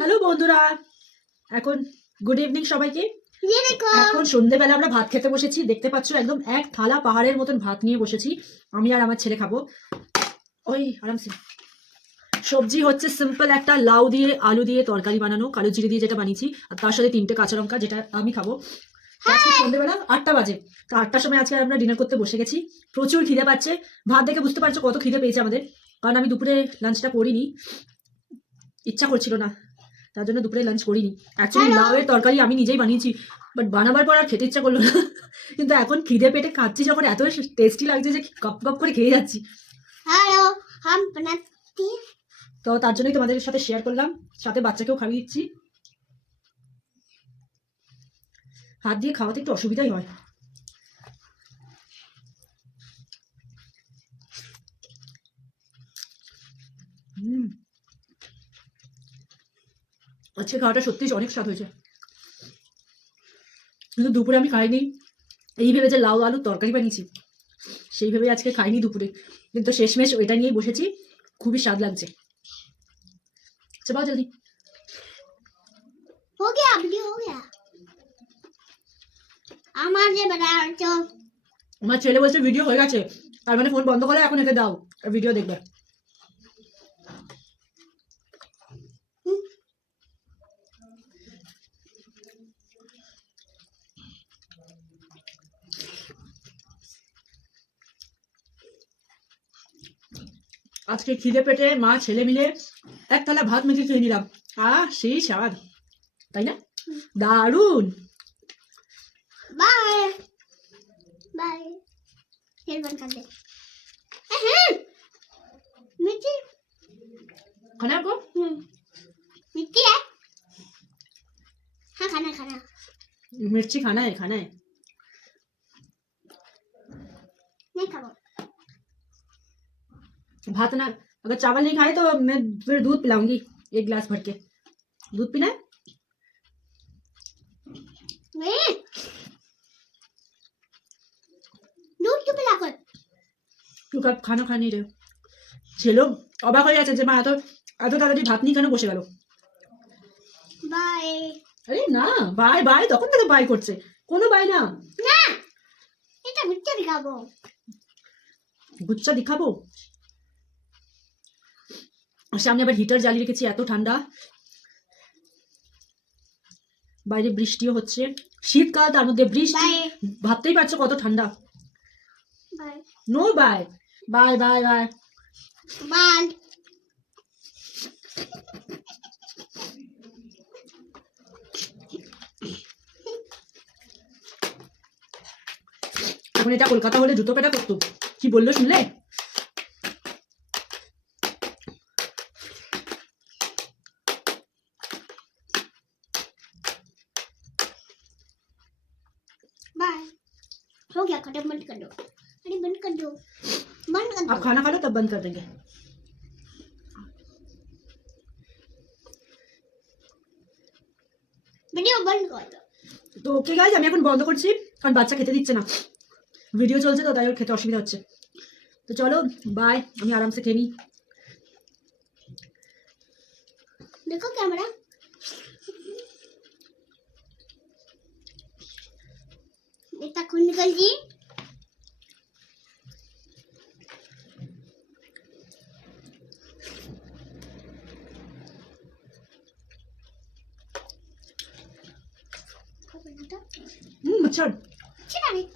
Hello বন্ধুরা, এখন good evening সবাইকে। এখন সন্ধ্যেবেলা আমরা ভাত খেতে বসেছি, দেখতে পাচ্ছ একদম এক থালা পাহাড়ের মতন ভাত নিয়ে বসেছি। আমি আর আমার ছেলে খাবো। ওই আরামসে সবজি হচ্ছে সিম্পল একটা লাউ দিয়ে আলু দিয়ে তরকারি বানানো, কালো জিরে দিয়ে যেটা বানিয়েছি, আর তার সাথে 3টে কাঁচা লঙ্কা, যেটা আমি খাবো। আজকে সন্ধ্যেবেলা 8টা বাজে, তো 8টার সময় আজকে আমরা ডিনার করতে বসে গেছি। প্রচুর খিদে পাচ্ছে, ভাত দেখে বুঝতে পারছো কত খিদে পেয়েছে আমাদের, কারণ আমি দুপুরে লাঞ্চটা করিনি, ইচ্ছা করছিল না, তার জন্য দুপুরে লাঞ্চ করিনি। অ্যাকচুয়ালি লাউয়ের তরকারি আমি নিজেই বানিয়েছি, বাট বানাবার পর আর খেতে ইচ্ছা করলো না। কিন্তু এখন খিদে পেটে খাচ্ছি যখন, এত টেস্টি লাগছে যে গপ গপ করে খেয়ে যাচ্ছি। তো তার জন্যই তোমাদের সাথে শেয়ার করলাম, সাথে বাচ্চাকেও খাইয়ে দিচ্ছি। হাত দিয়ে খাওয়াতে একটু অসুবিধাই হয়। আজকে খাওয়াটা সত্যিই অনেক স্বাদ হয়েছে, কিন্তু দুপুরে আমি খাইনি। এই ভেবে যে লাউ আলুর তরকারি বানিয়েছি, সেই ভেবে আজকে খাইনি দুপুরে, কিন্তু শেষমেশ ওইটা নিয়েই বসেছি। খুবই স্বাদ লাগছে। চলো জলদি। हो गया वीडियो हो गया আমার যে বানাচ্ছো। আমার ছেলে বলছে ভিডিও হয়ে গেছে, তার মানে ফোন বন্ধ করে এখন একে দাও আর ভিডিও দেখবে। আজকে খিদে পেটে মা ছেলে মিলে এক থালা ভাত মেখে খেয়ে নিলাম। সেই স্বাদ, তাই না? দারুন। बाय बाय फिर बंद कर दे। मिर्ची खाना आपको? मिर्ची है। हाँ खाना खाना मिर्ची खाना है, खाना है। नहीं खाओ भात ना, अगर चावल नहीं खाए तो मैं फिर दूध पिलाऊंगी, 1 गिलास भर के। दूध पीना है? दूध क्यों पिला कर? क्योंकि आप खाना खा नहीं रहे हो। ছেলে অবাক হয়ে যাচ্ছে যে মা এত এত তাড়াতাড়ি ভাত নিয়ে কেন বসে গেল। बाय। আরে না, বাই বাই তখন থেকে বাই করছে, কোনো বাই না। না এটা মির্চি দিখাবো। গুচ্ছা দেখাবো। সামনে আবার হিটার জ্বালিয়ে রেখেছি, এত ঠান্ডা, বাইরে বৃষ্টিও হচ্ছে, শীতকাল তার মধ্যে বৃষ্টি, ভাবতেই পারছো কত ঠান্ডা। Bye no bye, bye bye bye. Bye এখন এটা কলকাতা হলে জুতো পেটা করতো, কি বললো শুনলে? बाय हो गया खत्म। बंद कर दो। अरे बंद कर दो बंद कर आप दो। खाना खा लो तब बंद कर देंगे। वीडियो बंद कर दो। তো ওকে গাইজ, আমি এখন বন্ধ করছি, কারণ বাচ্চা খেতে দিচ্ছে না, ভিডিও চলছে তো, তাই ওর খেতে অসুবিধা হচ্ছে। তো চলো বাই, আমি আরামসে খেয়ে নিই। देखो कैमरा। इतना खून निकल जी। मच्छर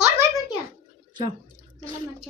और भाई बैठ गया। चलो। मतलब मच्छर।